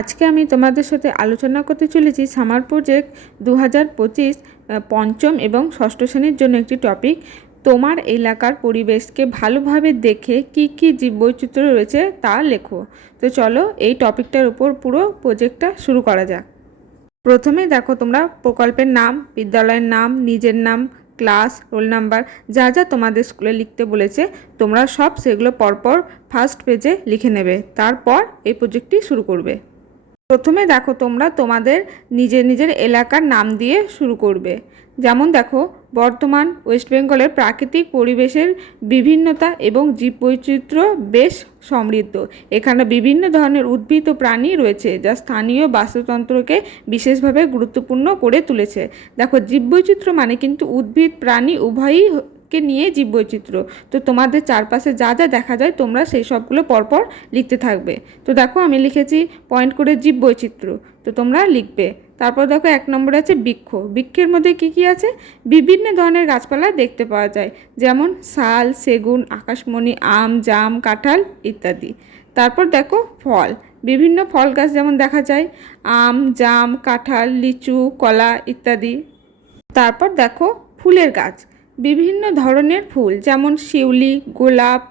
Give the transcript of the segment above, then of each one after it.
আজকে আমি তোমাদের সাথে আলোচনা করতে চলেছি সামার প্রজেক্ট 2025 পঞ্চম এবং ষষ্ঠ শ্রেণীর জন্য একটি টপিক। তোমার এলাকার পরিবেশকে ভালোভাবে দেখে কি কি জীববৈচিত্র্য রয়েছে তা লেখো। তো চলো এই টপিকটার উপর পুরো প্রজেক্টটা শুরু করা যাক। প্রথমেই দেখো, তোমরা প্রকল্পের নাম, বিদ্যালয়ের নাম, নিজের নাম, ক্লাস, রোল নাম্বার, যা যা তোমাদের স্কুলে লিখতে বলেছে তোমরা সব সেগুলো পরপর ফার্স্ট পেজে লিখে নেবে। তারপর এই প্রজেক্টটি শুরু করবে। প্রথমে দেখো, তোমরা তোমাদের নিজের এলাকার নাম দিয়ে শুরু করবে। যেমন দেখো, বর্তমান ওয়েস্ট বেঙ্গলের প্রাকৃতিক পরিবেশের বিভিন্নতা এবং জীববৈচিত্র্য বেশ সমৃদ্ধ। এখানে বিভিন্ন ধরনের উদ্ভিদ ও প্রাণী রয়েছে যা স্থানীয় বাস্তুতন্ত্রকে বিশেষভাবে গুরুত্বপূর্ণ করে তুলেছে। দেখো, জীববৈচিত্র্য মানে কিন্তু উদ্ভিদ প্রাণী উভয়ই কে নিয়ে জীববৈচিত্র্য। তো তোমাদের চারপাশে যা যা দেখা যায় তোমরা সেই সবগুলো পরপর লিখতে থাকবে। তো দেখো, আমি লিখেছি পয়েন্ট করে জীববৈচিত্র্য, তো তোমরা লিখবে। তারপর দেখো 1 নম্বরে আছে বৃক্ষ। বৃক্ষের মধ্যে কি কি আছে? বিভিন্ন ধরনের গাছপালা দেখতে পাওয়া যায়, যেমন শাল, সেগুন, আকাশমণি, আম, জাম, কাঁঠাল ইত্যাদি। তারপর দেখো ফল। বিভিন্ন ফল গাছ যেমন দেখা যায়, আম, জাম, কাঁঠাল, লিচু, কলা ইত্যাদি। তারপর দেখো ফুলের গাছ। বিভিন্ন ধরনের ফুল যেমন শিউলি, গোলাপ,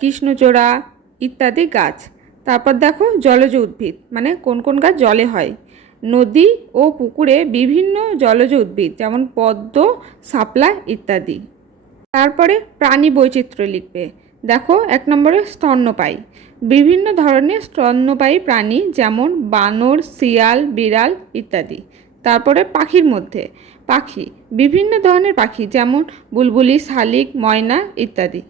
কৃষ্ণচূড়া ইত্যাদি গাছ। তারপর দেখো জলজ উদ্ভিদ, মানে কোন কোন গাছ জলে হয়। নদী ও পুকুরে বিভিন্ন জলজ উদ্ভিদ যেমন পদ্ম, শাপলা ইত্যাদি। তারপরে প্রাণী বৈচিত্র্য লিখবে। দেখো 1 নম্বরে স্তন্যপায়ী। বিভিন্ন ধরনের স্তন্যপায়ী প্রাণী যেমন বানর, শিয়াল, বিড়াল ইত্যাদি। তারপরে পাখির মধ্যে পাখি, বিভিন্ন ধরনের পাখি যেমন বুলবুলি, শালিক, ময়না ইত্যাদি।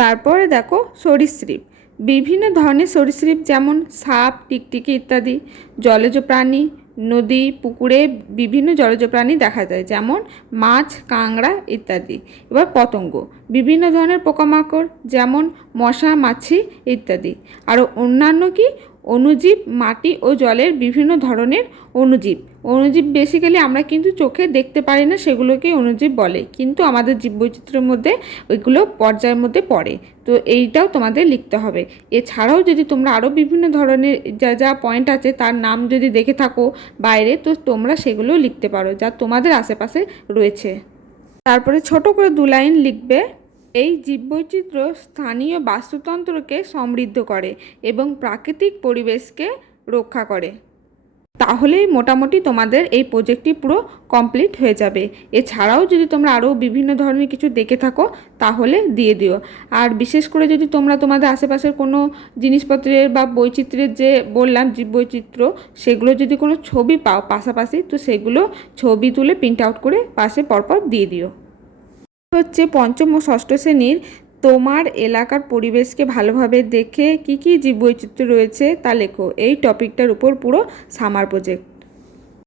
তারপরে দেখো সরীসৃপ। বিভিন্ন ধরনের সরীসৃপ যেমন সাপ, টিকটিকি ইত্যাদি। জলজ প্রাণী, নদী পুকুরে বিভিন্ন জলজ প্রাণী দেখা যায় যেমন মাছ, কাঁকড়া ইত্যাদি। এবার পতঙ্গ, বিভিন্ন ধরনের পোকামাকড় যেমন মশা, মাছি ইত্যাদি। আর অন্যান্য কি অণুজীব, মাটি ও জলের বিভিন্ন ধরনের অণুজীব। অণুজীব বেসিক্যালি আমরা কিন্তু চোখে দেখতে পারি না, সেগুলোকে অণুজীব বলে, কিন্তু আমাদের জীববৈচিত্র্যের মধ্যে ওইগুলো পর্যায়ের মধ্যে পড়ে। তো এইটাও তোমাদের লিখতে হবে। এছাড়াও যদি তোমরা আরও বিভিন্ন ধরনের যা যা পয়েন্ট আছে তার নাম যদি দেখে থাকো বাইরে, তো তোমরা সেগুলো লিখতে পারো যা তোমাদের আশেপাশে রয়েছে। তারপরে ছোট করে 2 লাইন লিখবে। এই জীববৈচিত্র্য স্থানীয় বাস্তুতন্ত্রকে সমৃদ্ধ করে এবং প্রাকৃতিক পরিবেশকে রক্ষা করে। তাহলেই মোটামুটি তোমাদের এই প্রজেক্টটি পুরো কমপ্লিট হয়ে যাবে। এছাড়াও যদি তোমরা আরও বিভিন্ন ধরনের কিছু দেখে থাকো তাহলে দিয়ে দিও। আর বিশেষ করে যদি তোমরা তোমাদের আশেপাশের কোনো জিনিসপত্রের বা বৈচিত্র্যের যে বললাম জীববৈচিত্র্য, সেগুলো যদি কোনো ছবি পাও পাশাপাশি, তো সেগুলো ছবি তুলে প্রিন্ট আউট করে পাশে পরপর দিয়ে দিও। হচ্ছে পঞ্চম ও ষষ্ঠ শ্রেণীর তোমার এলাকার পরিবেশকে ভালোভাবে দেখে কি কি জীববৈচিত্র্য রয়েছে তা লেখো। এই টপিকটার উপর পুরো সামার প্রজেক্ট।